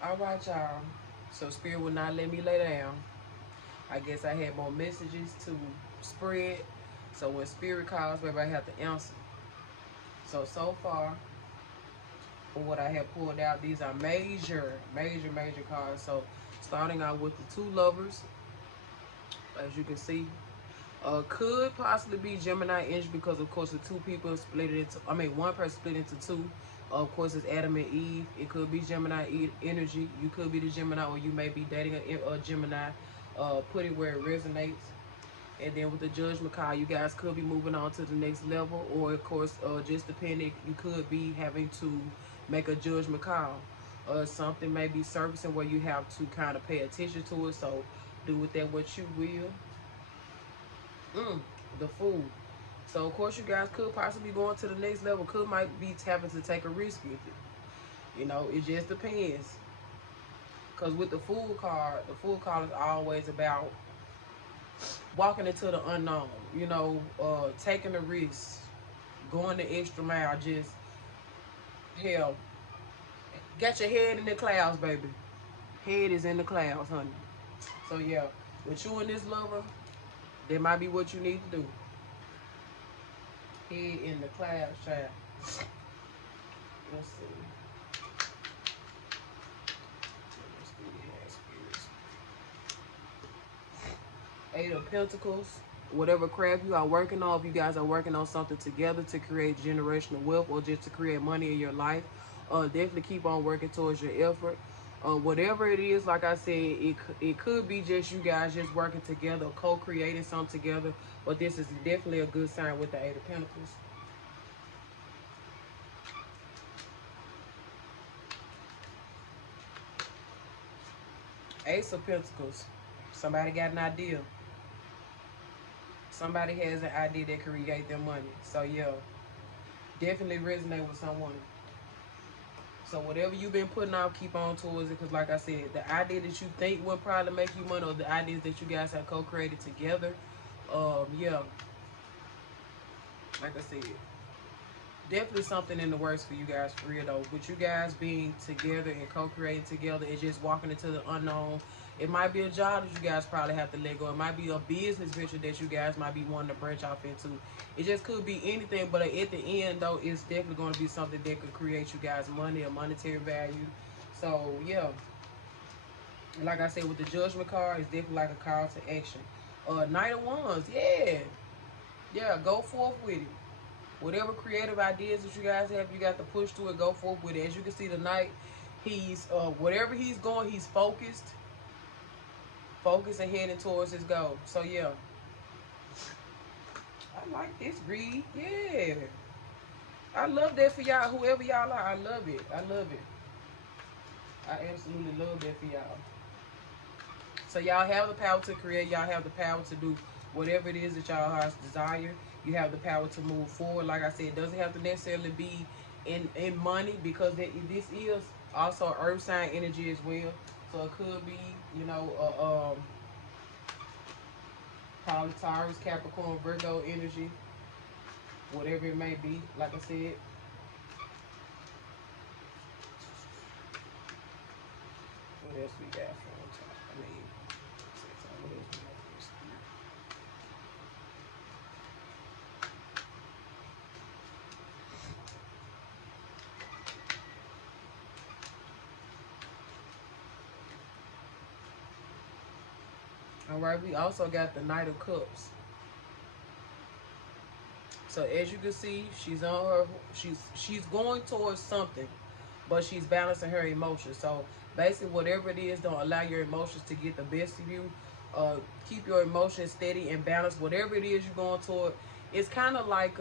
All right, y'all. So Spirit would not let me lay down. I guess I had more messages to spread. So when Spirit calls, maybe I have to answer. So far, for what I have pulled out, these are major cards. So starting out with the two lovers, as you can see, could possibly be Gemini energy because, of course, the two people split it into, I mean, one person split into two. Of course, it's Adam and Eve. It could be Gemini energy. You could be the Gemini, or you may be dating a Gemini. Put it where it resonates. And then with the judgment call, you guys could be moving on to the next level, or of course, just depending, you could be having to make a judgment call. Something may be surfacing where you have to kind of pay attention to it. So do with that what you will. The food. So of course, you guys could possibly be going to the next level. Could might be having to take a risk with it. You know, it just depends. Cause with the food card is always about walking into the unknown. You know, taking a risk, going the extra mile. Just hell, get your head in the clouds, baby. Head is in the clouds, honey. So yeah, with you and this lover, that might be what you need to do. Head in the clouds, child. Let's see. Eight of Pentacles. Whatever craft you are working on, if you guys are working on something together to create generational wealth or just to create money in your life, definitely keep on working towards your effort. Whatever it is, like I said, it could be just you guys just working together, co-creating something together. But this is definitely a good sign with the Eight of Pentacles. Ace of Pentacles. Somebody got an idea. Somebody has an idea that can create their money. So yeah, definitely resonate with someone. So whatever you've been putting off, keep on towards it. Because like I said, the idea that you think will probably make you money, or the ideas that you guys have co-created together, yeah, like I said, definitely something in the works for you guys for real though. With you guys being together and co-creating together, it's just walking into the unknown. It might be a job that you guys probably have to let go. It might be a business venture that you guys might be wanting to branch off into. It just could be anything, but at the end though, it's definitely going to be something that could create you guys money or monetary value. So yeah, like I said, with the judgment card, it's definitely like a call to action. Knight of Wands, yeah, yeah, go forth with it. Whatever creative ideas that you guys have, you got to push through it, go forth with it. As you can see tonight, he's whatever he's going, he's focused and heading towards his goal. So yeah, I like this read. Yeah, I love that for y'all. Whoever y'all are, I love it. I love it. I absolutely love that for y'all. So y'all have the power to create. Y'all have the power to do whatever it is that y'all hearts desire. You have the power to move forward. Like I said, it doesn't have to necessarily be in money, because this is also earth sign energy as well. So it could be, you know, probably Taurus, Capricorn, Virgo energy, whatever it may be. Like I said, what else we got for time? I mean, what else we got for this? All right, we also got the Knight of Cups. So as you can see, she's on her, she's going towards something, but she's balancing her emotions. So basically, whatever it is, don't allow your emotions to get the best of you. Uh, Keep your emotions steady and balanced. Whatever it is you're going toward, it's kind of like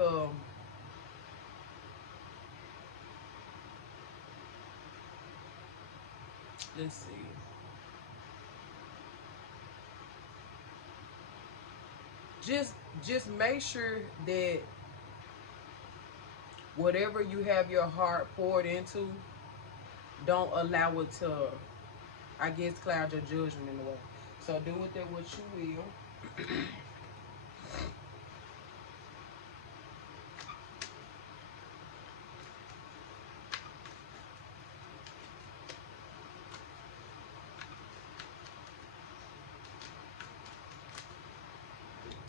let's see, just just make sure that whatever you have your heart poured into, don't allow it to, I guess, cloud your judgment in a way. So do with it what you will.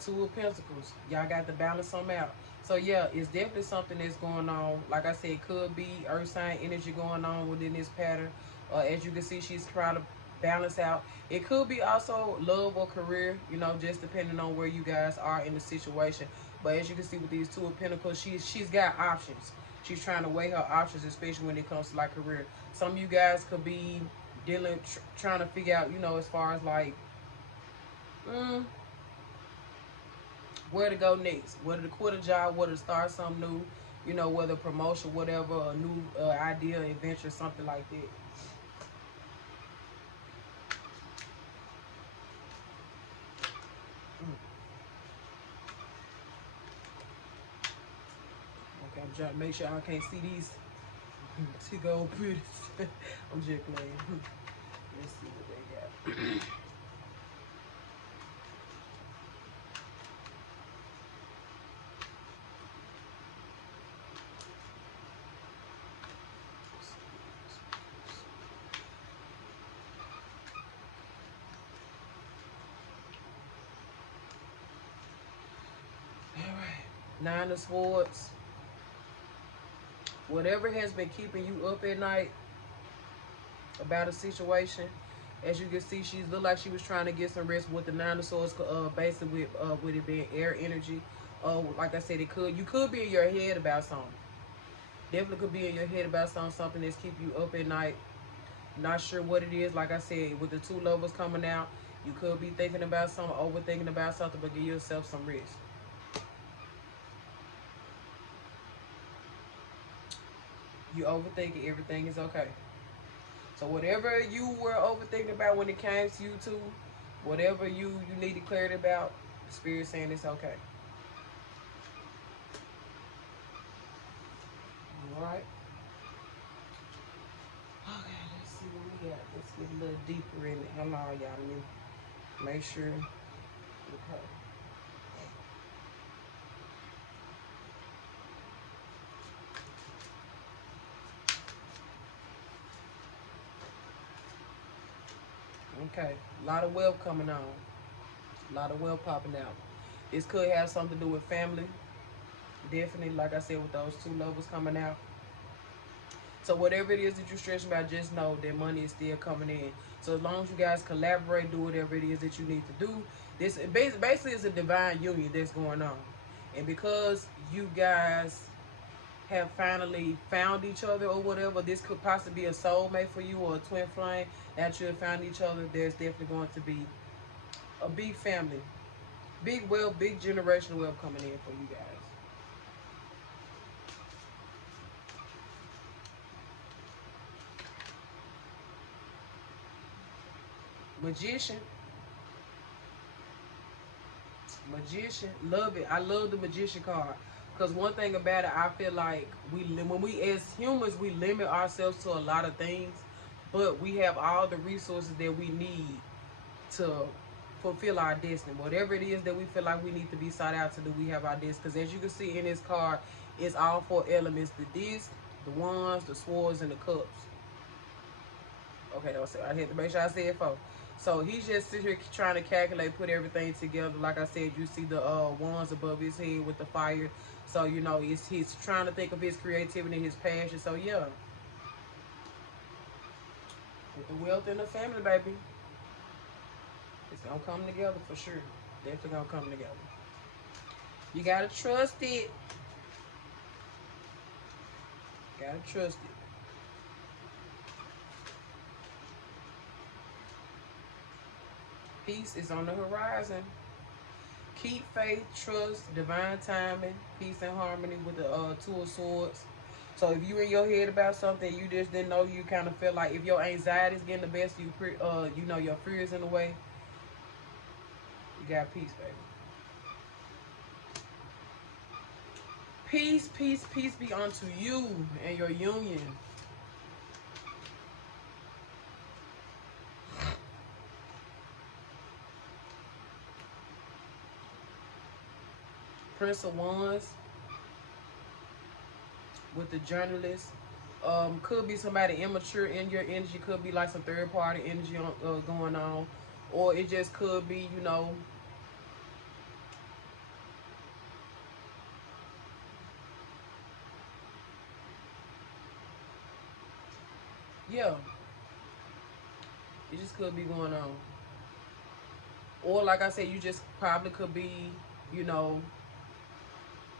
Two of Pentacles. Y'all got to balance them out. So yeah, it's definitely something that's going on. Like I said, could be earth sign energy going on within this pattern. As you can see, she's trying to balance out. It could be also love or career, you know, just depending on where you guys are in the situation. But as you can see with these Two of Pentacles, she's got options. She's trying to weigh her options, especially when it comes to like career. Some of you guys could be dealing, trying to figure out, you know, as far as like, where to go next, whether to quit a job, whether to start something new, you know, whether promotion, whatever, a new idea, adventure, something like that. Okay, I'm trying to make sure I can't see these to go pretty. I'm just playing. Let's see what they got. All right, Nine of Swords. Whatever has been keeping you up at night about a situation, as you can see, she looked like she was trying to get some rest with the Nine of Swords, basically with it being air energy. Like I said, you could be in your head about something. Definitely could be in your head about something that's keeping you up at night. Not sure what it is. Like I said, with the Two Lovers coming out, you could be thinking about something, overthinking about something, but give yourself some rest. You overthinking, everything is okay. So whatever you were overthinking about when it came to you two, whatever you needed clarity about, the Spirit saying it's okay. All right. Okay, let's see what we got. Let's get a little deeper in it. Hold on, y'all. Let me make sure. Okay. Okay. A lot of wealth coming on. A lot of wealth popping out. This could have something to do with family. Definitely, like I said, with those Two Lovers coming out. So whatever it is that you're stressing about, just know that money is still coming in. So as long as you guys collaborate, do whatever it is that you need to do. This basically is a divine union that's going on. And because you guys have finally found each other or whatever, this could possibly be a soulmate for you or a twin flame. After you have found each other, there's definitely going to be a big family. Big wealth, big generational wealth coming in for you guys. Magician. Magician, love it. I love the Magician card because one thing about it, I feel like when we as humans we limit ourselves to a lot of things, but we have all the resources that we need to fulfill our destiny. Whatever it is that we feel like we need to be sought out to do, we have our destiny. Because as you can see in this card, it's all four elements: the disc, the wands, the swords, and the cups. Okay, I had to make sure I said four. So he's just sitting here trying to calculate, put everything together. Like I said, you see the wands above his head with the fire. So, you know, he's trying to think of his creativity and his passion. So, yeah. With the wealth in the family, baby, it's going to come together for sure. Definitely going to come together. You got to trust it. Got to trust it. Peace is on the horizon. Keep faith, trust, divine timing, peace and harmony with the Two of Swords. So if you in your head about something, you just didn't know, you kind of feel like if your anxiety is getting the best of you, you know, your fear is in the way, you got peace, baby. Peace, peace, peace be unto you and your union. Prince of Wands with the journalist. Could be somebody immature in your energy. Could be like some third party energy going on. Or it just could be, you know, Yeah, it just could be going on. Or like I said, you just probably could be, you know,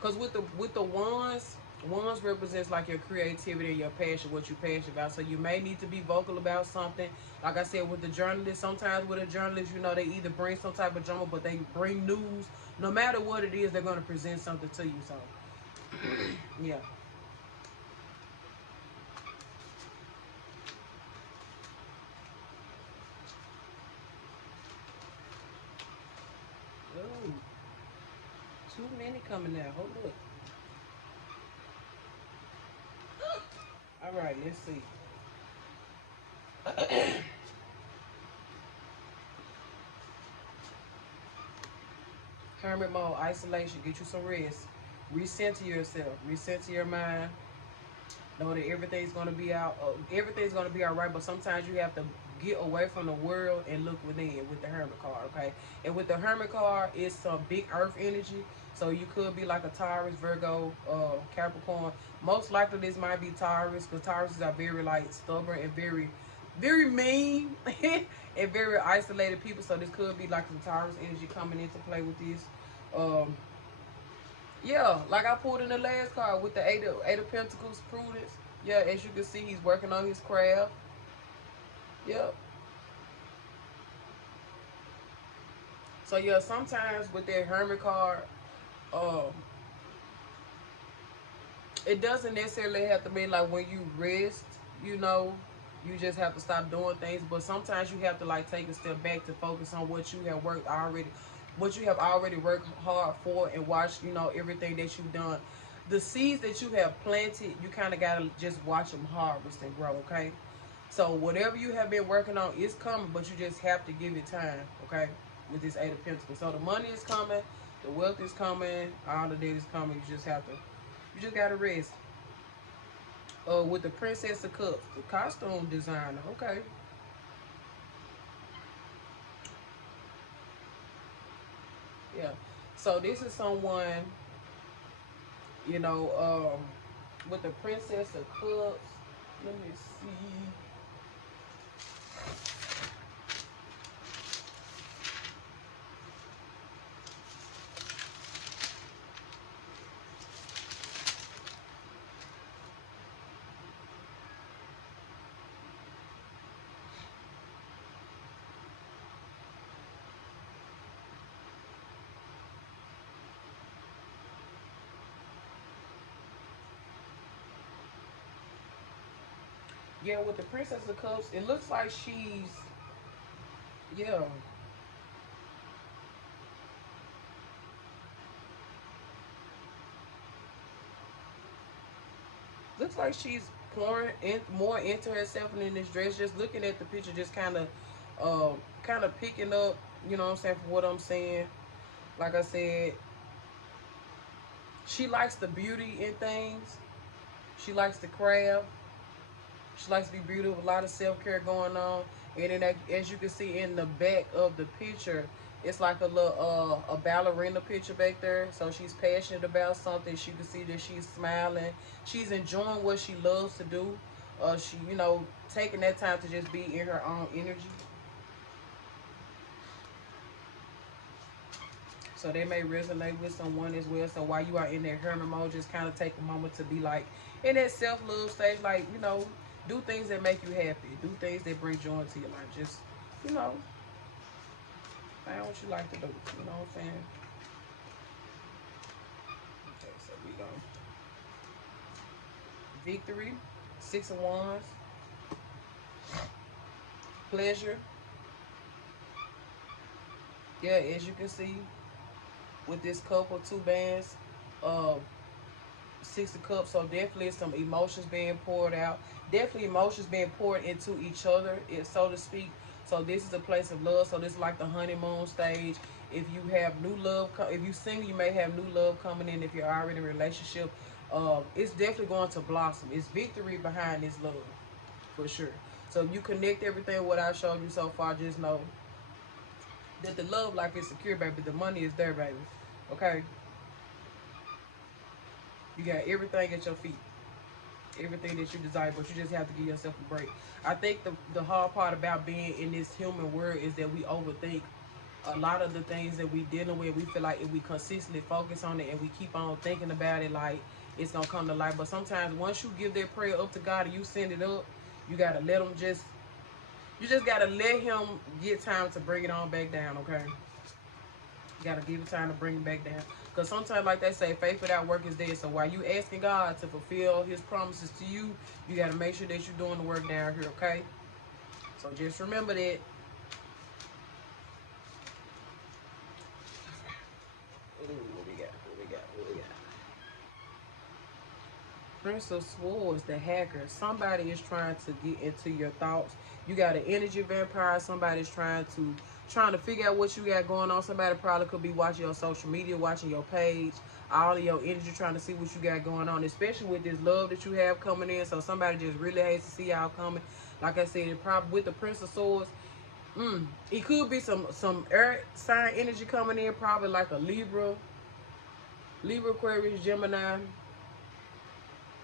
because with the ones represents like your creativity and your passion, what you're passionate about. So you may need to be vocal about something. Like I said, with the journalist, sometimes with a journalist, you know, they either bring some type of drama, but they bring news. No matter what it is, they're going to present something to you. So, yeah. Ooh, too many coming out. Hold up. All right, let's see. Hermit mode, isolation. Get you some rest. Recenter yourself. Recenter your mind. Know that everything's gonna be out. Everything's gonna be all right. But sometimes you have to get away from the world and look within with the Hermit card. Okay, and with the Hermit card, it's some big Earth energy. So you could be like a Taurus, Virgo, Capricorn. Most likely this might be Taurus because Tauruses are very like stubborn and very, very mean and very isolated people. So this could be like some Taurus energy coming into play with this. Um, yeah, like I pulled in the last card with the Eight of Pentacles, Prudence. Yeah, as you can see, he's working on his craft. Yep. So yeah, sometimes with that Hermit card, um, it doesn't necessarily have to be like when you rest, you know, you just have to stop doing things. But sometimes you have to like take a step back to focus on what you have worked already, what you have already worked hard for, and watch, you know, everything that you've done. The seeds that you have planted, you kind of gotta just watch them harvest and grow. Okay, so whatever you have been working on is coming, but you just have to give it time. Okay, with this Eight of Pentacles, so the money is coming, the wealth is coming, all the debt is coming. You just have to, you just gotta rest. With the Princess of Cups, the costume designer. Okay, yeah. So this is someone, you know, with the Princess of Cups. Let me see. Yeah, with the Princess of Cups, it looks like she's, yeah, looks like she's pouring in more into herself and in this dress. Just looking at the picture, just kind of picking up. You know what I'm saying, for what I'm saying. Like I said, she likes the beauty in things. She likes the craft. She likes to be beautiful. A lot of self-care going on. And then as you can see in the back of the picture, it's like a little a ballerina picture back there. So she's passionate about something. She can see that she's smiling. She's enjoying what she loves to do. She, you know, taking that time to just be in her own energy. So they may resonate with someone as well. So while you are in that hermit mode, just kind of take a moment to be like in that self-love stage. Like, you know, do things that make you happy. Do things that bring joy to your life. Just, you know, find what you like to do. You know what I'm saying? Okay, so we go. Victory, Six of Wands, pleasure. Yeah, as you can see with this couple, two bands, uh, Six of Cups. So definitely some emotions being poured out. Definitely emotions being poured into each other, so to speak. So this is a place of love. So this is like the honeymoon stage. If you have new love, if you single, you may have new love coming in. If you're already in a relationship, it's definitely going to blossom. It's victory behind this love, for sure. So if you connect everything what I showed you so far, just know that the love life is secure, baby. The money is there, baby. Okay, you got everything at your feet. everything that you desire, but you just have to give yourself a break. I think the hard part about being in this human world is that we overthink a lot of the things that we dealing with. We feel like if we consistently focus on it and we keep on thinking about it, like it's gonna come to life. But sometimes once you give that prayer up to God and you send it up, you gotta let him just, you just gotta let him get time to bring it on back down, okay? You gotta give it time to bring it back down. Because sometimes, like they say, faith without work is dead. So while you asking God to fulfill his promises to you, you gotta make sure that you're doing the work down here, okay? So just remember that. Ooh, what we got? What we got? What we got? Prince of Swords, the hacker. Somebody is trying to get into your thoughts. You got an energy vampire. Somebody's trying to figure out what you got going on. Somebody probably could be watching your social media, watching your page, all of your energy, trying to see what you got going on, especially with this love that you have coming in. So somebody just really hates to see y'all coming. Like I said, it probably with the Prince of Swords, it could be some air sign energy coming in, probably like a Libra, Aquarius, Gemini.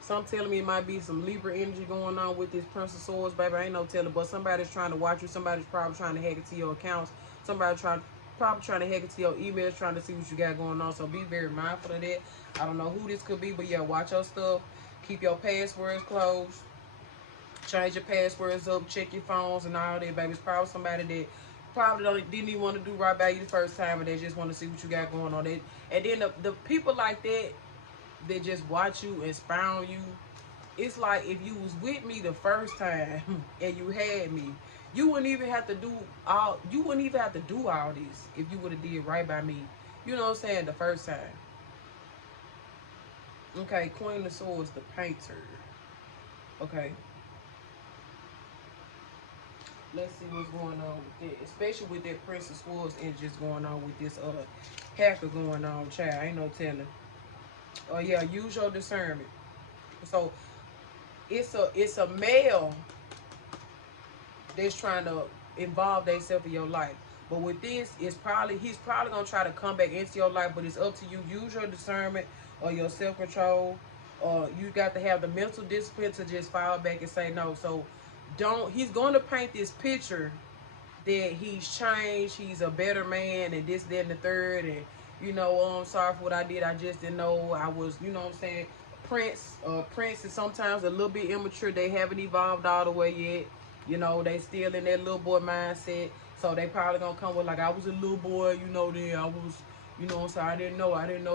Some telling me it might be some Libra energy going on with this Prince of Swords, baby. I ain't no telling, but somebody's trying to watch you. Somebody's probably trying to hack into your accounts. Somebody probably trying to hack into your emails, trying to see what you got going on. So be very mindful of that. I don't know who this could be, but yeah, watch your stuff. Keep your passwords closed. Change your passwords up. Check your phones and all that, baby. It's probably somebody that probably didn't even want to do right by you the first time, and they just want to see what you got going on. And then the people like that, they just watch you and spy on you. It's like if you was with me the first time and you had me, you wouldn't even have to do all this if you would have did right by me. You know what I'm saying? The first time. Okay, Queen of Swords, the painter. Okay. Let's see what's going on with that. Especially with that Prince of Swords and just going on with this hacker going on, child. Ain't no telling. Oh yeah, use your discernment. So it's a male that's trying to involve themselves in your life. But with this, he's probably gonna try to come back into your life, but it's up to you. Use your discernment or your self-control. Or you got to have the mental discipline to just fall back and say no. So he's gonna paint this picture that he's changed, he's a better man, and this, that, and the third, and I'm sorry for what I did. I just didn't know I was, what I'm saying. Prince is sometimes a little bit immature. They haven't evolved all the way yet. They still in that little boy mindset. So they probably gonna come with like, I was a little boy, then I was, so I didn't know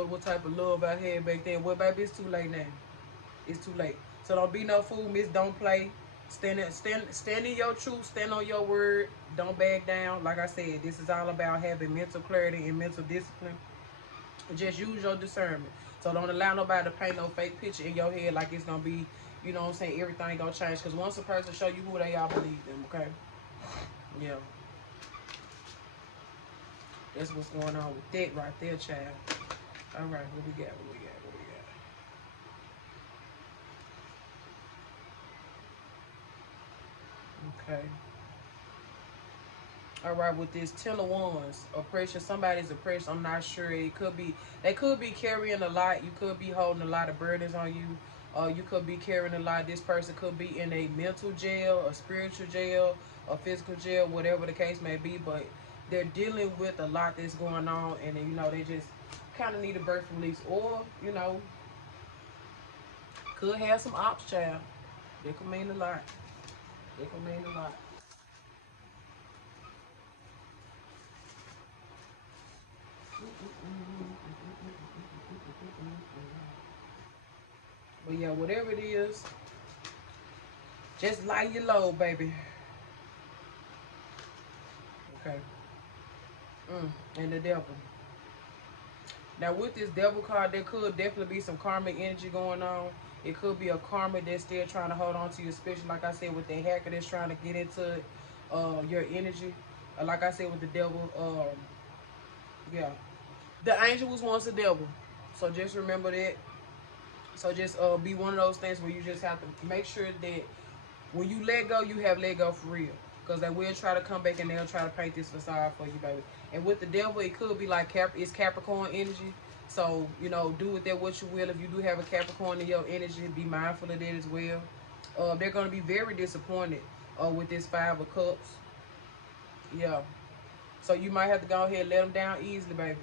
what type of love I had back then. Well, baby, it's too late now. It's too late. So don't be no fool, miss. Don't play. Stand in your truth. Stand on your word. Don't back down. Like I said, this is all about having mental clarity and mental discipline. Just use your discernment. So don't allow nobody to paint no fake picture in your head like it's gonna be, everything gonna change. Because once a person show you who they are, believe them. Okay. Yeah. That's what's going on with that right there, child. All right. What we got? What we got? What we got? Okay. All right, with this Ten of Wands, oppression, somebody's oppression. I'm not sure. They could be carrying a lot. You could be holding a lot of burdens on you. You could be carrying a lot. This person could be in a mental jail, a spiritual jail, a physical jail, whatever the case may be. But they're dealing with a lot that's going on, and they just kind of need a birth release, or could have some ops, child. That could mean a lot. That could mean a lot. But yeah, whatever it is, just light your load, baby. Okay. And the devil. Now with this devil card, there could definitely be some karmic energy going on. It could be a karma that's still trying to hold on to you, especially like I said with the hacker that's trying to get into your energy. Like I said with the devil, yeah. The angel was once a devil. So just remember that. So just be one of those things where you just have to make sure that when you let go, you have let go for real. Because they will try to come back and they'll try to paint this facade for you, baby. And with the devil, it could be like it's Capricorn energy. So, you know, do with that what you will. If you do have a Capricorn in your energy, be mindful of that as well. They're going to be very disappointed with this Five of Cups. Yeah. So you might have to go ahead and let them down easily, baby.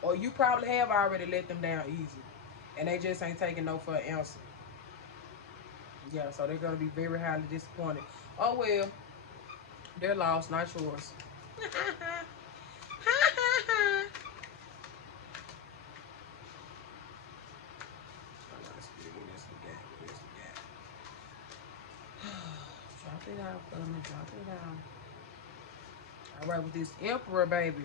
Or you probably have already let them down easy. And they just ain't taking no for an answer. Yeah, so they're going to be very highly disappointed. Oh, well, they're lost, not yours. Drop it out for me, drop it out. All right, with this Emperor, baby,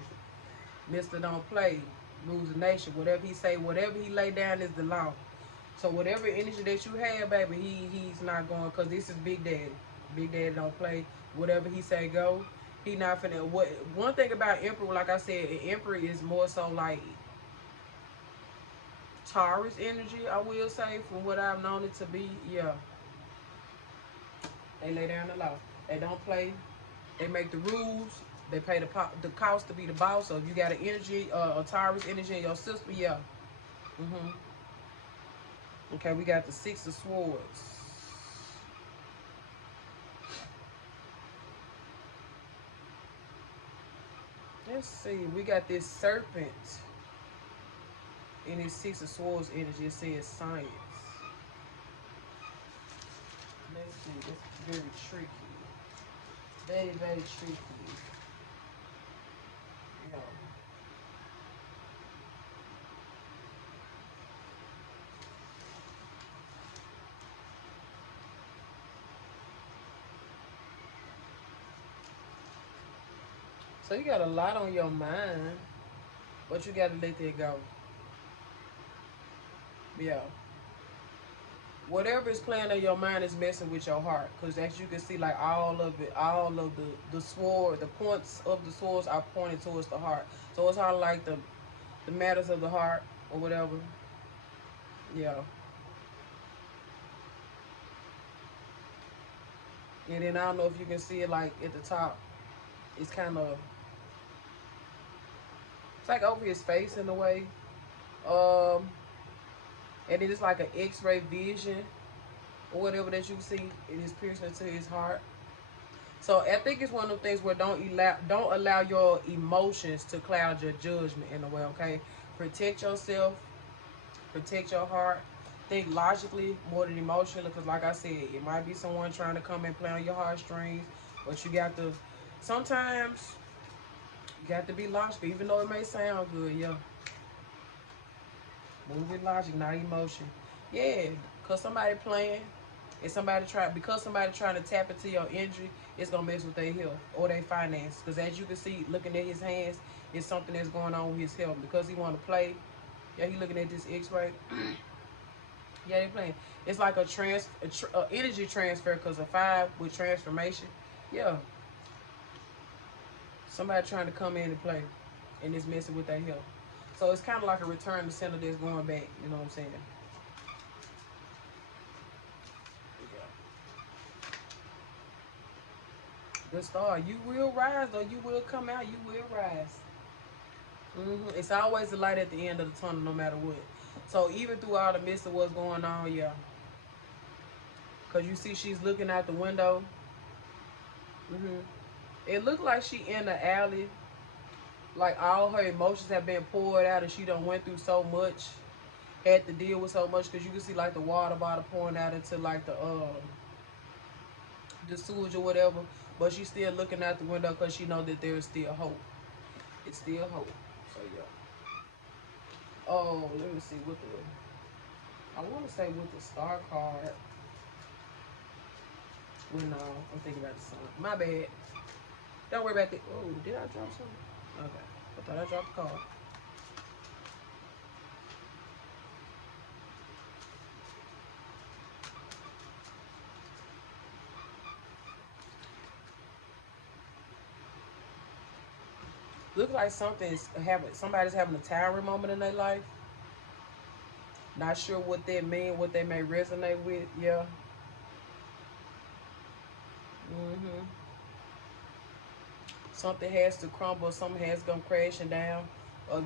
Mr. Don't Play, rules the nation. Whatever he say, whatever he lay down is the law. So whatever energy that you have, baby, he's not going, because this is Big Daddy. Big Daddy don't play. Whatever he say go, he not finna. What one thing about Emperor, like I said, Emperor is more so like Taurus energy, I will say, from what I've known it to be. Yeah, they lay down the law. They don't play. They make the rules. They pay the cost to be the boss. So if you got an energy, a Taurus energy in your system, yeah. Okay, we got the Six of Swords. Let's see. We got this Serpent in his Six of Swords energy. It says science. Let's see. It's very tricky. Very, very tricky. Yeah. So you got a lot on your mind, but you got to let that go. Yeah. Whatever is playing in your mind is messing with your heart, because as you can see, like all of it, all of the sword, the points of the swords are pointed towards the heart. So it's all like the matters of the heart or whatever. Yeah. And then I don't know if you can see it, like at the top. It's kind of, it's like over his face in a way. Um, and it is like an X-ray vision or whatever that you see. It is piercing to his heart. So I think it's one of the things where don't allow your emotions to cloud your judgment in a way. Okay, protect yourself, protect your heart. Think logically more than emotionally, because like I said, it might be someone trying to come and play on your heartstrings, but you got to sometimes you got to be logical, even though it may sound good. Yeah, move with logic, not emotion. Yeah, cause somebody playing. And somebody trying to tap into your energy, it's gonna mess with their health or their finance. Because as you can see, looking at his hands, it's something that's going on with his health. Because he want to play, yeah, he looking at this X-ray. Yeah, they playing. It's like a energy transfer. Because a 5 with transformation, yeah, somebody trying to come in and play, and it's messing with their health. So it's kind of like a return to center that's going back. You know what I'm saying? The star, you will rise, though. You will come out. You will rise. It's always the light at the end of the tunnel, no matter what. So even through all the midst of what's going on, yeah. Because you see she's looking out the window. hmm It looked like she in the alley. Like all her emotions have been poured out and she done went through so much. Had to deal with so much, because you can see like the water bottle pouring out into like the sewage or whatever. But she's still looking out the window because she know that there's still hope. It's still hope. So yeah. Oh, let me see what the I want to say with the star card. When I'm thinking about the sun. My bad. Don't worry about that. Oh, did I drop something? Okay. I thought I dropped the card. Looks like somebody's having a towering moment in their life. Not sure what that means, what they may resonate with. Yeah. hmm Something has to crumble. Something has to come crashing down.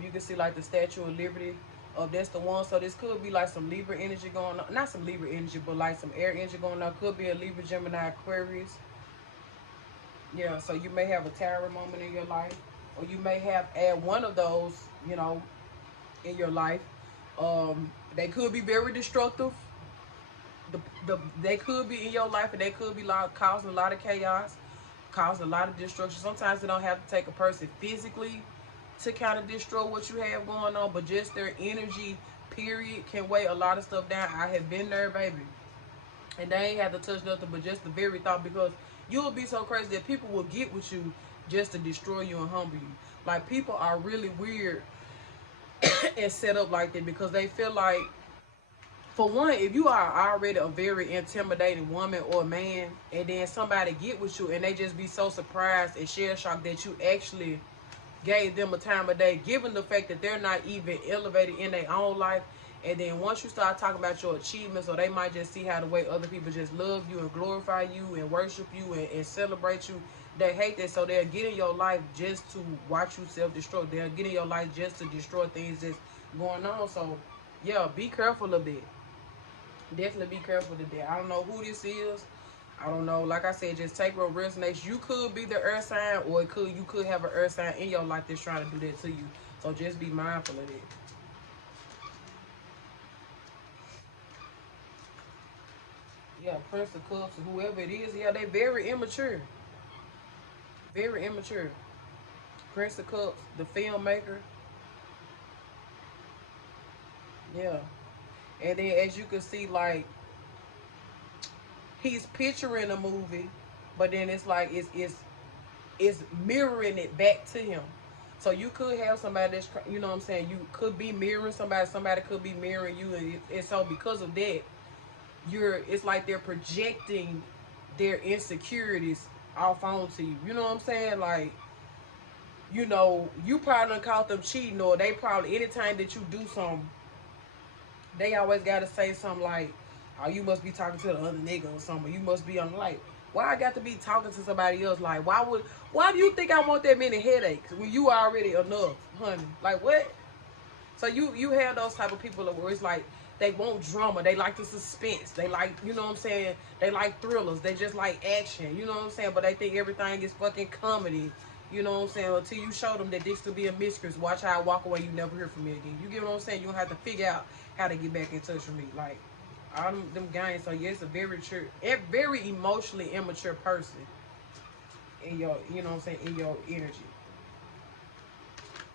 You can see like the Statue of Liberty. That's the one. So this could be like some Libra energy going on. Not some Libra energy, but like some air energy going on. Could be a Libra, Gemini, Aquarius. Yeah, so you may have a tower moment in your life, or you may have add one of those, in your life. They could be very destructive. They could be in your life, and they could be causing a lot of chaos, causing a lot of destruction. Sometimes they don't have to take a person physically to kind of destroy what you have going on, but just their energy, period, can weigh a lot of stuff down. I have been there, baby, and they ain't have to touch nothing but just the very thought, because you will be so crazy that people will get with you just to destroy you and humble you. Like, people are really weird and set up like that because they feel like, for one, if you are already a very intimidating woman or man, and then somebody get with you and they just be so surprised and shell shocked that you actually gave them a time of day, given the fact that they're not even elevated in their own life. And then once you start talking about your achievements, or they might just see how the way other people just love you and glorify you and worship you and celebrate you, they hate that. So they'll get in your life just to watch you self-destruct. They'll get in your life just to destroy things that's going on. So yeah, be careful of that. Definitely be careful of that. I don't know who this is. I don't know. Like I said, just take what resonates. You could be the earth sign, or you could have an earth sign in your life that's trying to do that to you. So just be mindful of that. Yeah, Prince of Cups or whoever it is, yeah, they very immature. Very immature. Prince of Cups, the filmmaker. Yeah. And then as you can see, like, he's picturing a movie, but then it's like it's mirroring it back to him. So you could have somebody that's, you know what I'm saying, you could be mirroring somebody could be mirroring you, and so because of that, it's like they're projecting their insecurities off onto you. You know what I'm saying? Like, you probably done caught them cheating, or they probably, anytime that you do something, they always gotta say something like, "Oh, you must be talking to the other nigga or something. You must be on, like, why I got to be talking to somebody else? Like, why do you think I want that many headaches when you already enough, honey? Like, what?" So you have those type of people where it's like they want drama, they like the suspense, they like, you know what I'm saying, they like thrillers, they just like action, you know what I'm saying, but they think everything is fucking comedy. You know what I'm saying? Until you show them that this could be a mistress, watch how I walk away, you never hear from me again. You get what I'm saying? You don't have to figure out how to get back in touch with me. Like, all them guys. So yes, a very emotionally immature person in your, you know what I'm saying, in your energy.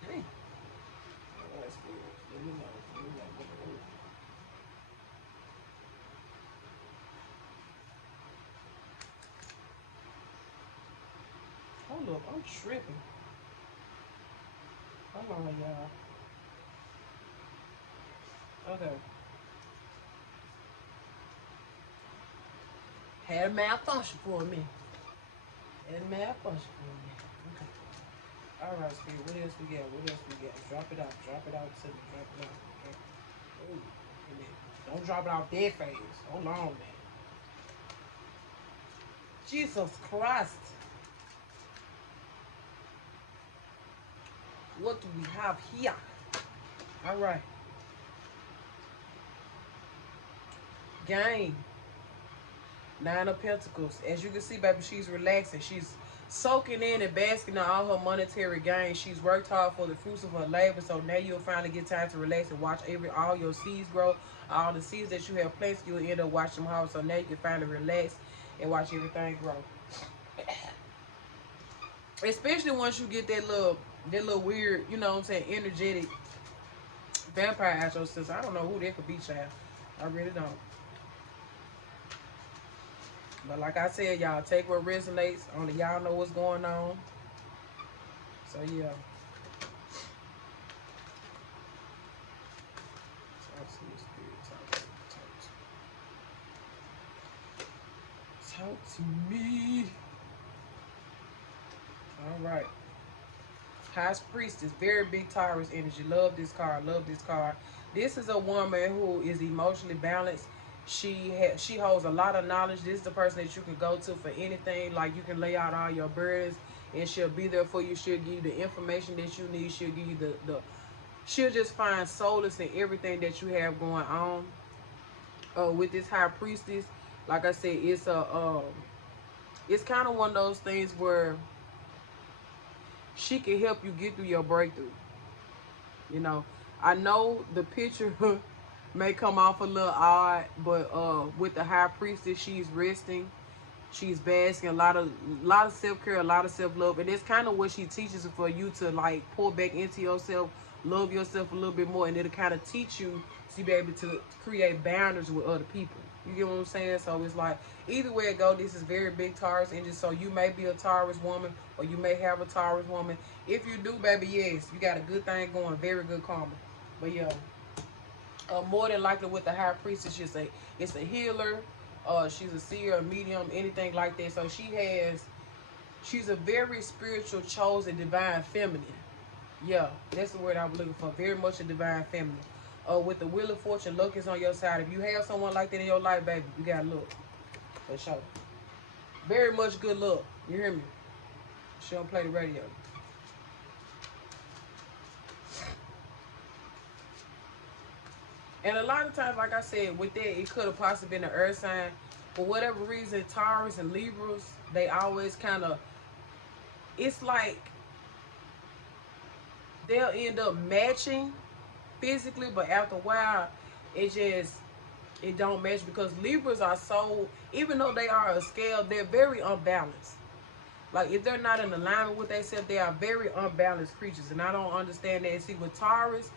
Hey. Let me know. Let me know. Hold up, I'm tripping. Hold on, y'all. Okay. Had a malfunction for a minute. Had a malfunction for a minute. Okay. All right, Spirit. What else we got? What else we got? Drop it out. Drop it out to me. Drop it out. Okay. Ooh, don't drop it off dead face. Hold on, man. Jesus Christ. What do we have here? All right. Game. Nine of Pentacles. As you can see, baby, she's relaxing. She's soaking in and basking on all her monetary gains. She's worked hard for the fruits of her labor, so now you'll finally get time to relax and watch all your seeds grow. All the seeds that you have planted, you'll end up watching them harvest. So now you can finally relax and watch everything grow. Especially once you get that little weird, you know what I'm saying, energetic vampire out your system. I don't know who that could be, child. I really don't. But like I said, y'all, take what resonates. Only y'all know what's going on. So yeah. Talk to your spirit. Talk to me. All right. High Priestess, very big Taurus energy. Love this card. Love this card. This is a woman who is emotionally balanced. She holds a lot of knowledge. This is the person that you can go to for anything. Like, you can lay out all your burdens, and she'll be there for you. She'll give you the information that you need. She'll give you she'll just find solace in everything that you have going on. With this high priestess, like I said, it's kind of one of those things where she can help you get through your breakthrough. You know, I know the picture may come off a little odd, but with the high priestess, she's resting, she's basking, a lot of self-care, a lot of self-love, and it's kind of what she teaches for you to like pull back into yourself, love yourself a little bit more, and it'll kind of teach you to be able to create boundaries with other people. You get what I'm saying? So it's like either way it go, this is very big Taurus energy. So you may be a Taurus woman, or you may have a Taurus woman. If you do, baby, yes, you got a good thing going, very good karma. But yeah, more than likely with the high priestess, it's a healer. She's a seer, a medium, anything like that. So she's a very spiritual, chosen, divine feminine. Yeah, that's the word I was looking for. Very much a divine feminine. With the Wheel of Fortune, luck is on your side. If you have someone like that in your life, baby, you got luck. For sure. Very much good luck. You hear me? She don't play the radio. And a lot of times, like I said, with that, it could have possibly been an earth sign. For whatever reason, Taurus and Libras, they always kind of, it's like they'll end up matching physically, but after a while, it don't match, because Libras are so, even though they are a scale, they're very unbalanced. Like, if they're not in alignment with themselves, they are very unbalanced creatures. And I don't understand that. See, with Taurus,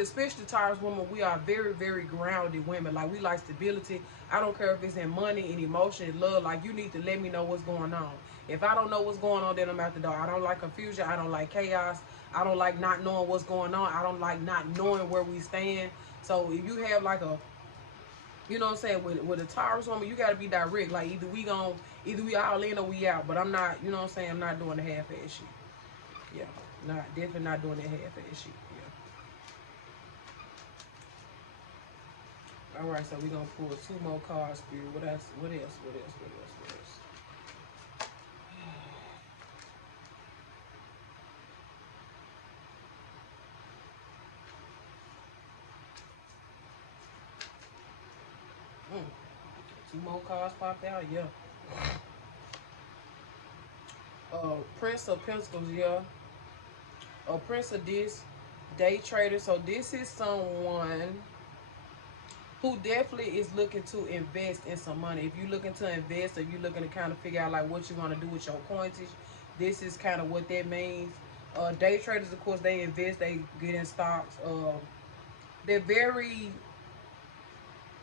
especially Taurus women, we are very, very grounded women. Like, we like stability. I don't care if it's in money, in emotion, in love. Like, you need to let me know what's going on. If I don't know what's going on, then I'm out the door. I don't like confusion. I don't like chaos. I don't like not knowing what's going on. I don't like not knowing where we stand. So if you have like a, you know what I'm saying, with a Taurus woman, you got to be direct. Like, either we all in or we out. But I'm not, you know what I'm saying, I'm not doing the half-ass shit. Yeah, definitely not doing that half-ass shit. Yeah. All right, so we're going to pull 2 more cards, Spirit. What else? Mm. 2 more cards popped out, yeah. Prince of Pentacles, yeah. Prince of this, day trader. So this is someone who definitely is looking to invest in some money. If you're looking to invest, or you're looking to kind of figure out like what you want to do with your coinage, this is kind of what that means. Day traders, of course, they invest, they get in stocks. They're very,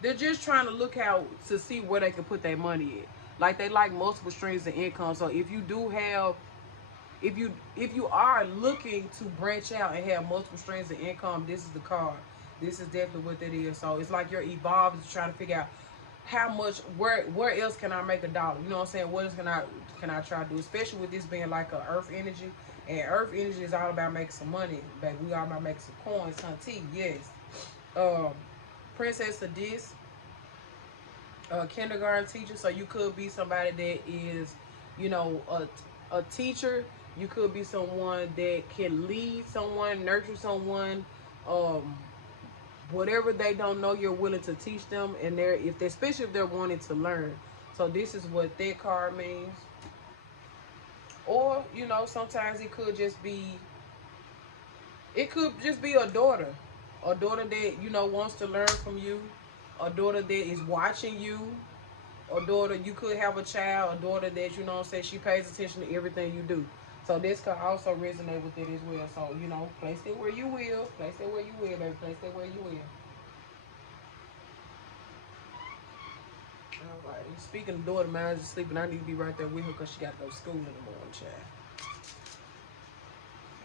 they're just trying to look out to see where they can put their money in. Like, they like multiple streams of income. So if you do have, if you are looking to branch out and have multiple streams of income, this is the card. This is definitely what that is. So it's like you're evolving to try to figure out how much, where else can I make a dollar? You know what I'm saying? What else can I try to do? Especially with this being like a earth energy. And earth energy is all about making some money, baby. We all about making some coins, hunty, yes. Princess of this, kindergarten teacher. So you could be somebody that is, you know, a teacher. You could be someone that can lead someone, nurture someone, whatever they don't know, you're willing to teach them, and especially if they're wanting to learn. So this is what that card means. Or, you know, sometimes it could just be a daughter that, you know, wants to learn from you, a daughter that is watching you, a daughter, you could have a child, a daughter that, you know what I'm saying, she pays attention to everything you do. So this could also resonate with it as well. So, you know, place it where you will. Place it where you will, baby. Place it where you will. All right. Speaking of daughter, mine's just sleeping. I need to be right there with her because she got to go to school in the morning, child.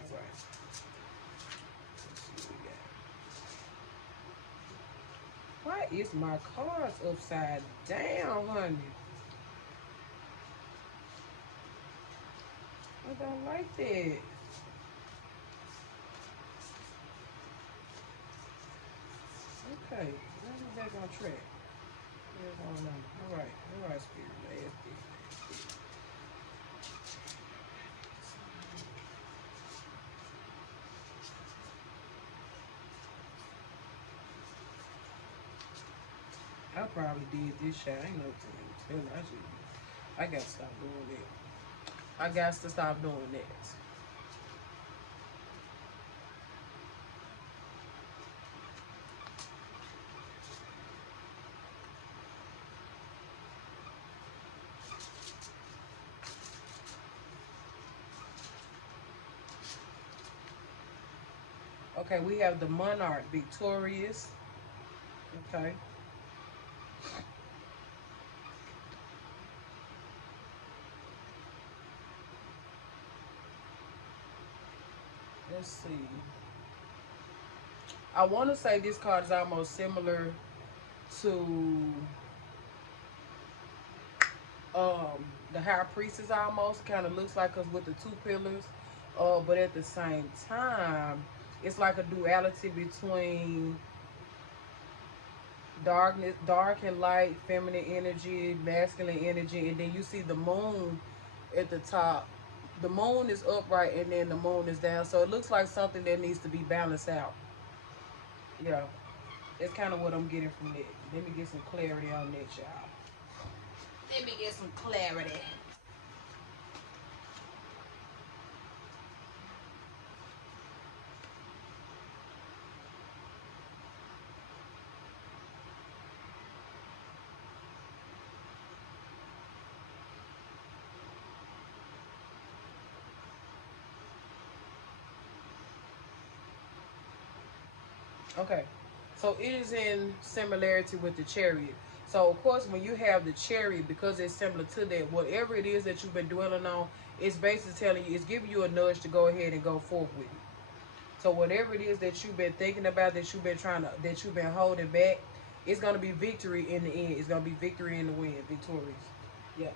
All right. Let's see what we got. Why is my cards upside down, honey? I don't like that. Okay, let's get back on track. What's going on? All right, Spirit. Last. I probably did this shit. I ain't no telling. I got to stop doing that. I got to stop doing that. Okay, we have the monarch victorious. Okay. Let's see. I want to say this card is almost similar to the high priestess almost. Kind of looks like us with the two pillars. But at the same time, it's like a duality between darkness, dark and light, feminine energy, masculine energy, and then you see the moon at the top. The moon is upright and then the moon is down, so it looks like something that needs to be balanced out. Yeah, it's kind of what I'm getting from that. Let me get some clarity on that, y'all. Let me get some clarity. Okay, so it is in similarity with the chariot. So of course, when you have the chariot, because it's similar to that, whatever it is that you've been dwelling on, it's basically telling you, it's giving you a nudge to go ahead and go forth with it. So whatever it is that you've been thinking about, that you've been that you've been holding back, it's gonna be victory in the end. It's gonna be victory in the wind, victorious. Yeah.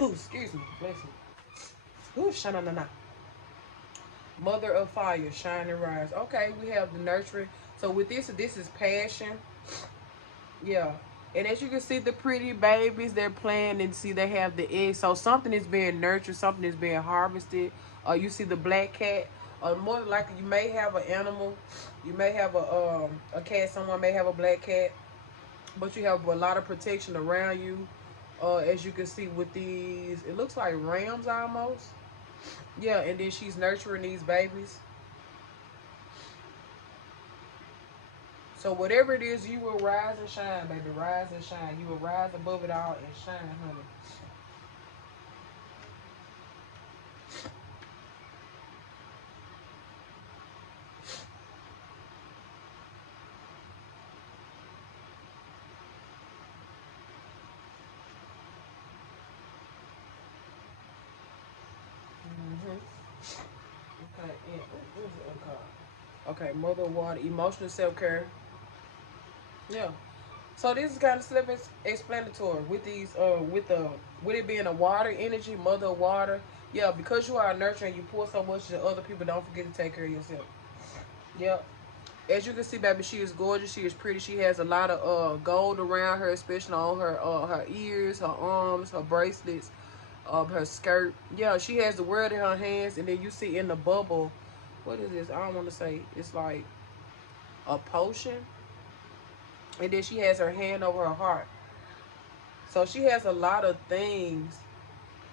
Excuse me, bless me. Ooh, shana na na. Mother of fire, shine and rise. Okay, we have the nurturing. So with this is passion. Yeah. And as you can see, the pretty babies, they're playing, and see they have the eggs. So something is being nurtured, something is being harvested. You see the black cat. More than likely, you may have an animal. You may have a cat. Someone may have a black cat, but you have a lot of protection around you. As you can see with these, it looks like rams almost. Yeah, and then she's nurturing these babies. So whatever it is, you will rise and shine, baby. Rise and shine. You will rise above it all and shine, honey. Mm-hmm. Okay, and where's the other card? Okay, mother of water, emotional self-care. Yeah. So this is kind of self-explanatory with these, with it being a water energy, mother of water. Yeah, because you are nurturing, you pour so much to other people. Don't forget to take care of yourself. Yep. As you can see, baby, she is gorgeous. She is pretty. She has a lot of gold around her, especially on her ears, her arms, her bracelets, her skirt. Yeah, she has the world in her hands, and then you see in the bubble, what is this? I don't want to say. It's like a potion, and then she has her hand over her heart. So she has a lot of things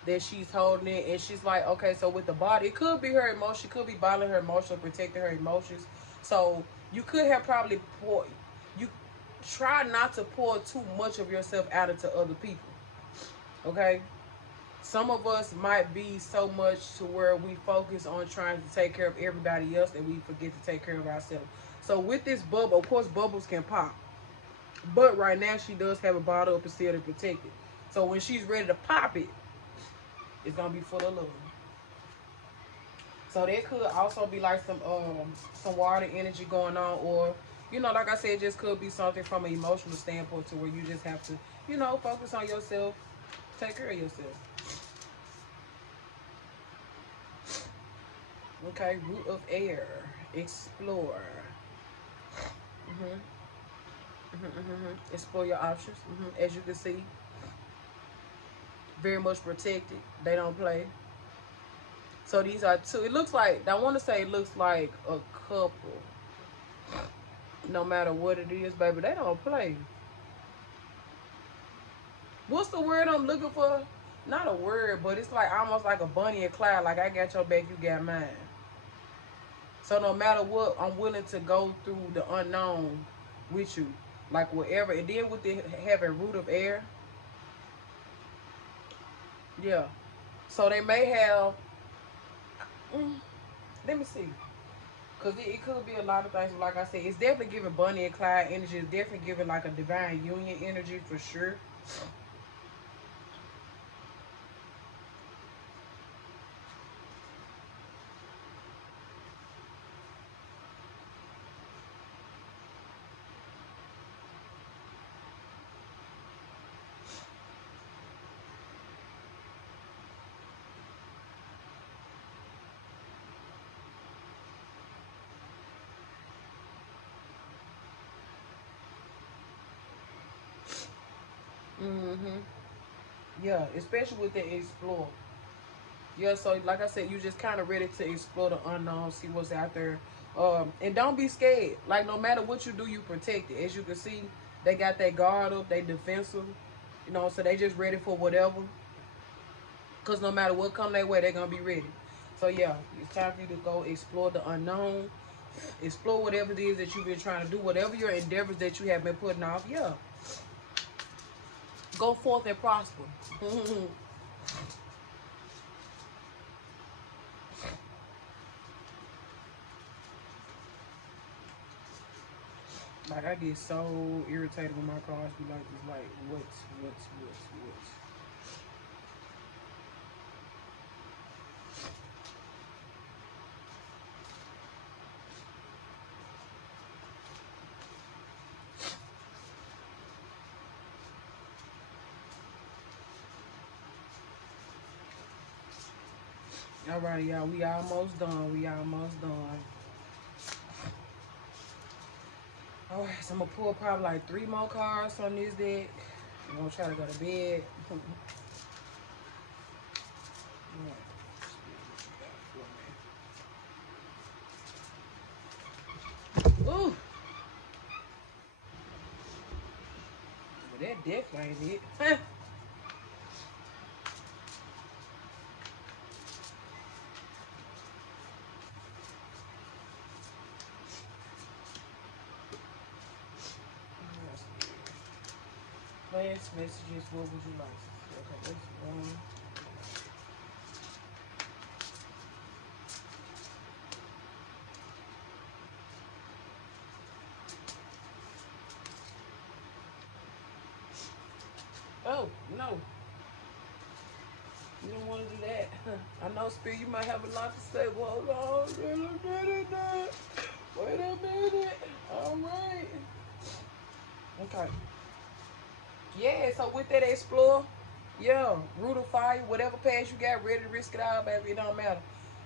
that she's holding in, and she's like, okay, so with the body, it could be her emotion, she could be bottling her emotion, protecting her emotions. So you could have probably poured, you try not to pour too much of yourself out into other people. Okay, some of us might be so much to where we focus on trying to take care of everybody else and we forget to take care of ourselves. So with this bubble, of course bubbles can pop, but right now she does have a bottle up and still to protect it. So when she's ready to pop it, it's gonna be full of love. So there could also be like some water energy going on, or like I said, it just could be something from an emotional standpoint to where you just have to, focus on yourself, take care of yourself. Okay, root of air, explore. Mhm. Mhm. Mhm. Explore your options. As you can see, very much protected. They don't play. So these are two. It looks like, I want to say it looks like a couple. No matter what it is, baby, they don't play. What's the word I'm looking for? Not a word, but it's like almost like a bunny and cloud. Like I got your back, you got mine. So no matter what, I'm willing to go through the unknown with you, like whatever. And then with the having root of air, yeah. So they may have. Mm, let me see. Cause it could be a lot of things. Like I said, it's definitely giving Bunny and Clyde energy. It's definitely giving like a divine union energy for sure. Mm-hmm. Yeah, especially with the explore. Yeah, so like I said, you just kind of ready to explore the unknown, see what's out there, and don't be scared. Like no matter what you do, you protect it. As you can see, they got that guard up, they defensive, so they just ready for whatever. Cause no matter what come their way, they're gonna be ready. So yeah, it's time for you to go explore the unknown, explore whatever it is that you've been trying to do, whatever your endeavors that you have been putting off. Yeah, go forth and prosper. Like I get so irritated when my cars be like this. Like what's. All right, y'all. We almost done. We almost done. All right, so I'm gonna pull probably like 3 more cards on this deck. I'm gonna try to go to bed. Ooh, well, that definitely ain't it. Last messages. What would you like? Okay, that's one. Oh no, you don't want to do that. I know, Spirit. You might have a lot to say. Well, hold on. Wait a minute. All right. Okay. Yeah. So with that explore, yeah, root of fire, whatever pass you got, ready to risk it all, baby. It don't matter.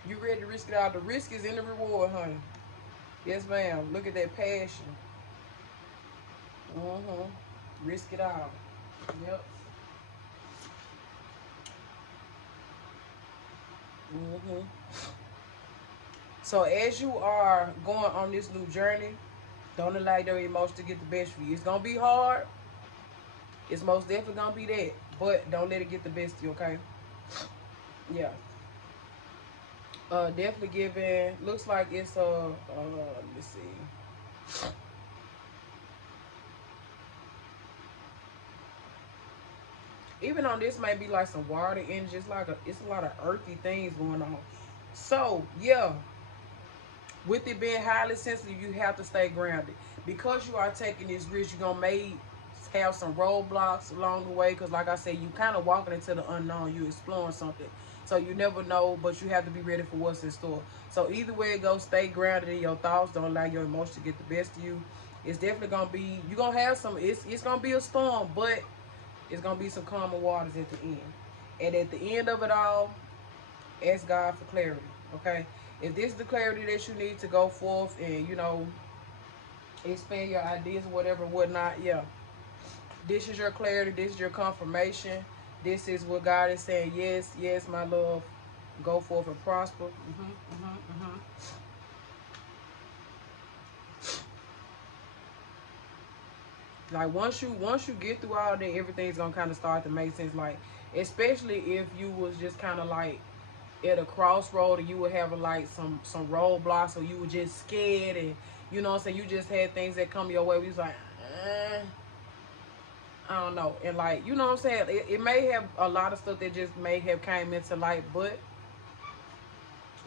You ready to risk it all. The risk is in the reward, honey. Yes, ma'am. Look at that passion. Risk it all. Yep. So as you are going on this new journey, don't allow your emotions to get the best of you. It's gonna be hard. It's most definitely gonna be that, but don't let it get the best of you. Okay? Yeah. Definitely giving. Looks like it's let me see. Even on this might be like some water energy. It's a lot of earthy things going on. So yeah, with it being highly sensitive, you have to stay grounded. Because you are taking this risk, you're going to have some roadblocks along the way. Because like I said, you kind of walking into the unknown. You exploring something. So you never know, but you have to be ready for what's in store. So either way it goes, stay grounded in your thoughts. Don't allow your emotions to get the best of you. It's definitely going to be, you're going to have some, it's going to be a storm, but it's going to be some calmer waters at the end. And at the end of it all, ask God for clarity, okay? If this is the clarity that you need to go forth and, expand your ideas or whatever, whatnot, yeah. This is your clarity. This is your confirmation. This is what God is saying. Yes, yes, my love. Go forth and prosper. Like once you get through all that, everything's gonna kind of start to make sense. Like especially if you was just kind of like at a crossroad and you would have like some roadblocks, or you were just scared, and you know what I'm saying, you just had things that come your way. We was like, I don't know, and like you know what I'm saying, it may have a lot of stuff that just may have came into light, but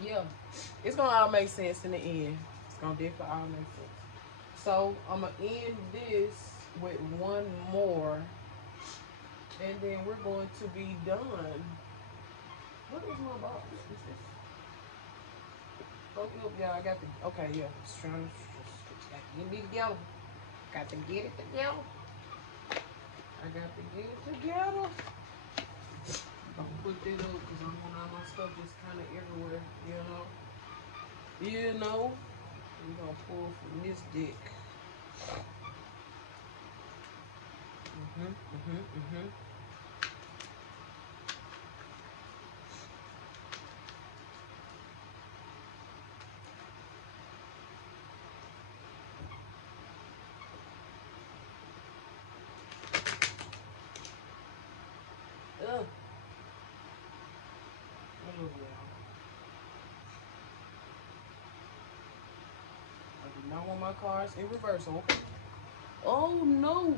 yeah, it's gonna all make sense in the end. It's gonna definitely all make sense. So I'm gonna end this with one more, and then we're going to be done. What is my box? Is this? Look up, y'all. I got the. Okay, yeah. Just trying to. Just got to get me together. Got to get it together. I got to get it together. I'm gonna put that up because I don't want all my stuff just kind of everywhere. You know. You know. We're gonna pull from this dick. Mhm. Ugh. Oh, yeah. I do not want my cars in reverse. Okay. Oh no.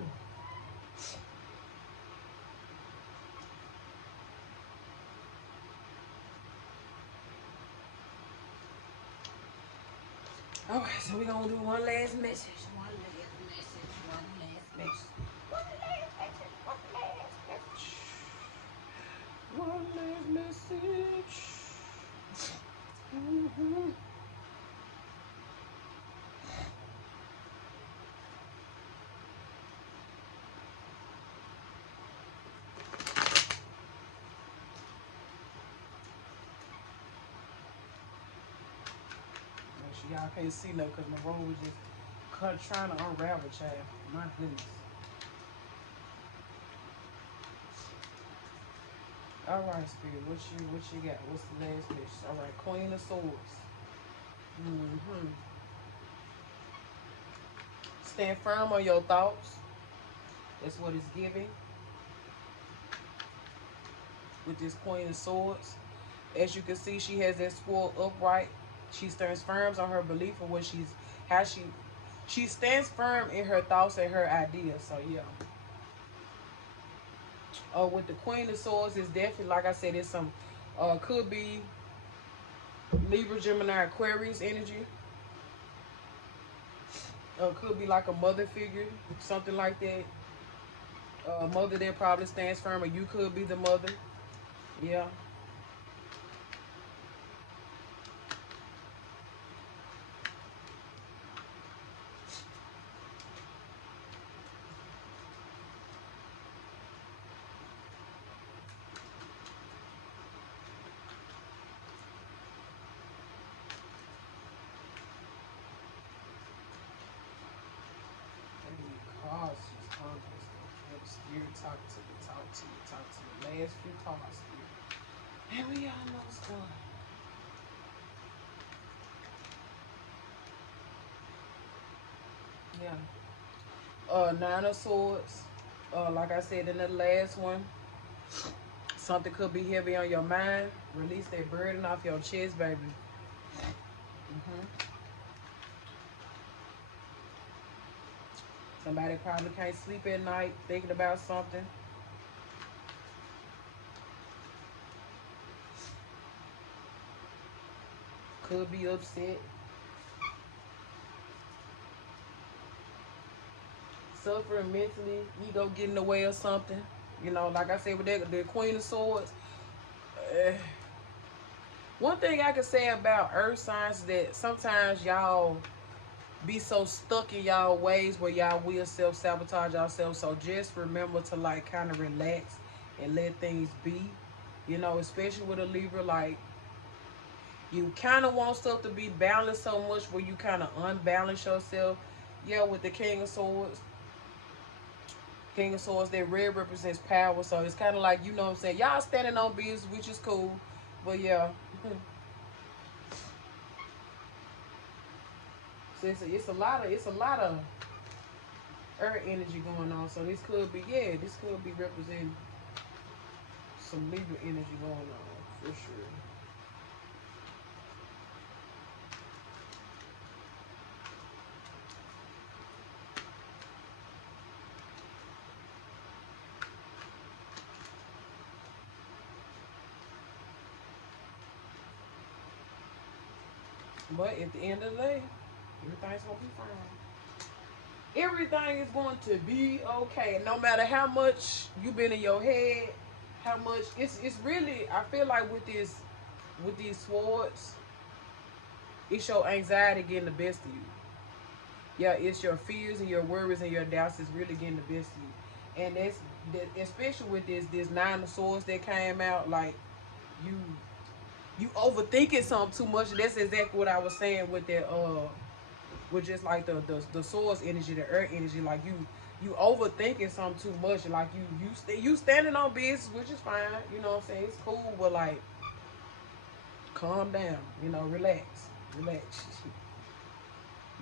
All right, so we're gonna do one last message. One last message. One last message. One last message. One last message. Mm-hmm. Y'all can't see no because my roll was just trying to unravel, child. My goodness. All right, Spirit. What you got? What's the last message? All right, Queen of Swords. Mm-hmm. Stand firm on your thoughts. That's what it's giving with this Queen of Swords. As you can see, she has that sword upright. She stands firm on her belief of what how she stands firm in her thoughts and her ideas. So yeah. With the Queen of Swords, it's definitely, like I said, it's some could be Libra, Gemini, Aquarius energy. Could be like a mother figure, something like that. Mother that probably stands firm, or you could be the mother. Yeah. Cards just hungry. Spirit, talk to me, talk to me, talk to me. Last few cards, Spirit. And we almost done. Yeah. Nine of Swords. Like I said in the last one, something could be heavy on your mind. Release that burden off your chest, baby. hmm Somebody probably can't sleep at night thinking about something. Could be upset. Suffering mentally. Ego getting in the way of something. You know, like I said with the Queen of Swords. Uh, One thing I can say about earth signs is that sometimes y'all be so stuck in y'all ways where y'all will self-sabotage yourselves. So just remember to like kind of relax and let things be. You know, especially with a Libra, like you kind of want stuff to be balanced so much where you kind of unbalance yourself. Yeah, with the King of Swords, that red represents power. So it's kind of like, you know what I'm saying, y'all standing on business, which is cool. But yeah. So it's a lot of earth energy going on. So this could be, yeah, this could be representing some Libra energy going on for sure. But at the end of the day, everything's gonna be fine. Everything is going to be okay. No matter how much you've been in your head, how much it's really, I feel like with these swords, it's your anxiety getting the best of you. Yeah, it's your fears and your worries and your doubts is really getting the best of you. And that's that, especially with this nine of swords that came out, like you you overthinking something too much. That's exactly what I was saying with that with just like the swords energy, the earth energy, like you overthinking something too much. Like you standing on business, which is fine, you know what I'm saying? It's cool, but like calm down, you know, relax. Relax.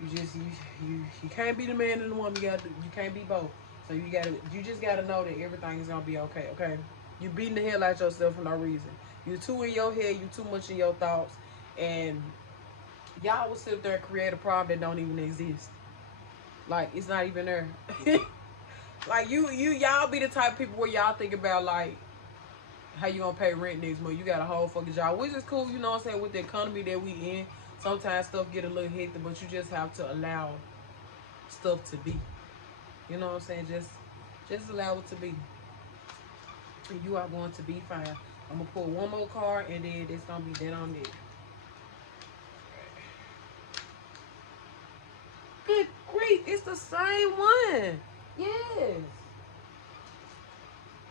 You just you can't be the man and the woman. You can't be both. So you just gotta know that everything is gonna be okay. Okay, you beating the hell out yourself for no reason. You too in your head. You too much in your thoughts, and y'all will sit there and create a problem that don't even exist. Like it's not even there. Like y'all be the type of people where y'all think about like how you gonna pay rent next month. You got a whole fucking job, which is cool. You know what I'm saying? With the economy that we in, sometimes stuff get a little hectic, but you just have to allow stuff to be. You know what I'm saying? Just allow it to be. And you are going to be fine. I'm gonna pull one more card and then it's gonna be dead on it. Good grief, it's the same one. Yes.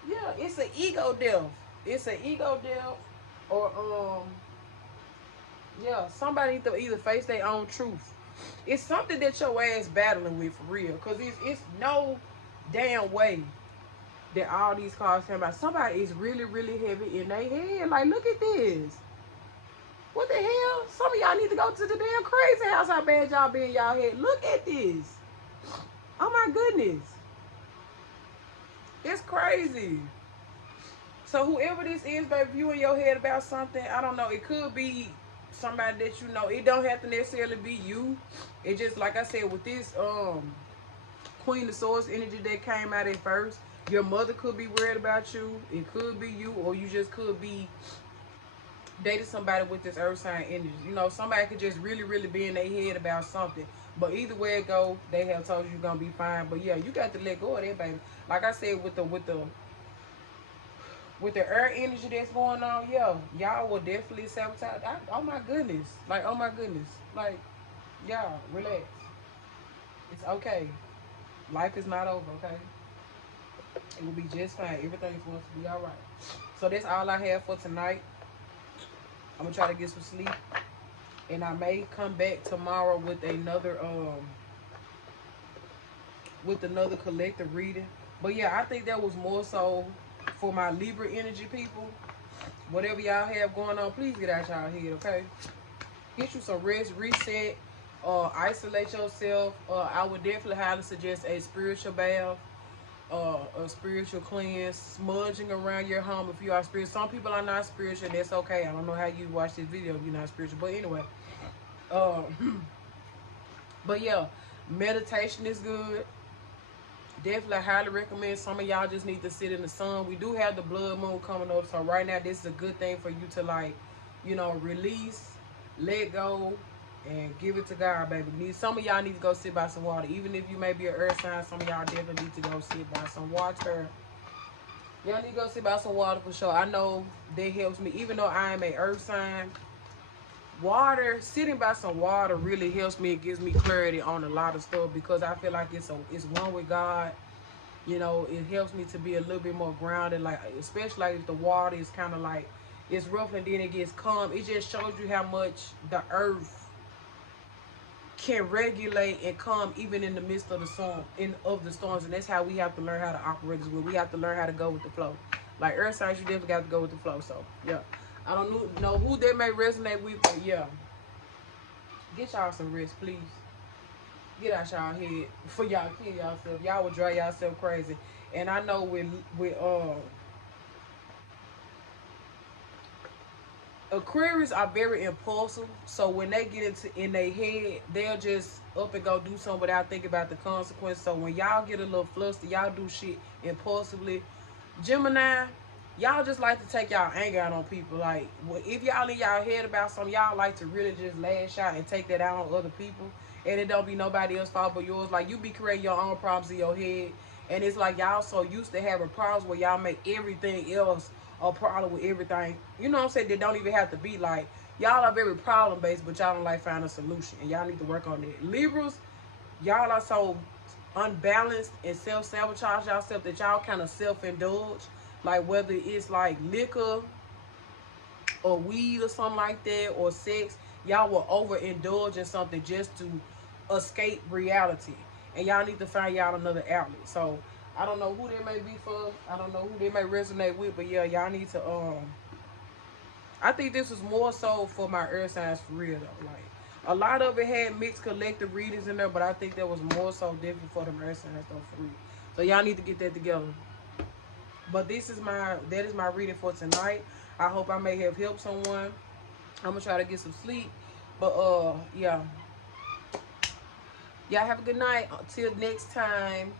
Yeah, it's an ego death. It's an ego death or yeah, somebody need to either face their own truth. It's something that your ass battling with for real. Cause it's no damn way that all these cards come about. Somebody is really, really heavy in their head. Like, look at this. What the hell? Some of y'all need to go to the damn crazy house. How bad y'all be in y'all head. Look at this. Oh my goodness. It's crazy. So whoever this is, baby, if you in your head about something, I don't know. It could be somebody that you know. It don't have to necessarily be you. It just, like I said, with this Queen of Swords energy that came out at first, your mother could be worried about you. It could be you, or you just could be dating somebody with this earth sign energy. You know, somebody could just really, really be in their head about something. But either way it go, they have told you you're gonna be fine. But yeah, you got to let go of that, baby. Like I said, with the earth energy that's going on, yeah, y'all will definitely sabotage. Oh my goodness, like oh my goodness, like y'all relax. It's okay. Life is not over. Okay, it will be just fine. Everything's going to be all right. So that's all I have for tonight. I'm gonna try to get some sleep, and I may come back tomorrow with another collective reading. But yeah, I think that was more so for my Libra energy people. Whatever y'all have going on, please get out y'all head, okay? Get you some rest, reset, isolate yourself. I would definitely highly suggest a spiritual bath, a spiritual cleanse, smudging around your home if you are spiritual. Some people are not spiritual, that's okay. I don't know how you watch this video if you're not spiritual. But anyway, uh, but yeah, meditation is good. Definitely highly recommend. Some of y'all just need to sit in the sun. We do have the blood moon coming up, so right now this is a good thing for you to, like, you know, release, let go, and give it to God, baby. Some of y'all need to go sit by some water. Even if you may be an earth sign, some of y'all definitely need to go sit by some water. Y'all need to go sit by some water for sure. I know that helps me. Even though I am a earth sign, water, sitting by some water really helps me. It gives me clarity on a lot of stuff because I feel like it's one with God. You know, it helps me to be a little bit more grounded, like especially like if the water is kind of like it's rough and then it gets calm. It just shows you how much the earth can regulate and calm even in the midst of the storm, of the storms. And that's how we have to learn how to operate as well. We have to learn how to go with the flow. Like earth signs, you definitely got to go with the flow. So yeah, I don't know who that may resonate with, but yeah, get y'all some rest, please. get out y'all head for y'all kill y'allself. Y'all would drive y'allself crazy. And I know with Aquarius are very impulsive, so when they get into in their head, they'll just up and go do something without thinking about the consequence. So when y'all get a little flustered, y'all do shit impulsively. Gemini, y'all just like to take y'all anger out on people. Like, if y'all in y'all head about something, y'all like to really just lash out and take that out on other people, and it don't be nobody else's fault but yours. Like, you be creating your own problems in your head, and it's like y'all so used to having problems where y'all make everything else a problem with everything. You know what I'm saying? They don't even have to be like, y'all are very problem based, but y'all don't like find a solution, and y'all need to work on that. Libras, y'all are so unbalanced and self-sabotage yourself that y'all kind of self-indulge. Like, whether it's like liquor or weed or something like that, or sex, y'all will overindulge in something just to escape reality. And y'all need to find y'all another outlet. So I don't know who they may be for. I don't know who they may resonate with, but yeah, y'all need to I think this was more so for my earth signs for real though. Like, a lot of it had mixed collective readings in there, but I think that was more so different for the earth signs though for real. So y'all need to get that together. But that is my reading for tonight. I hope I may have helped someone. I'm gonna try to get some sleep. But yeah. Y'all have a good night. Until next time.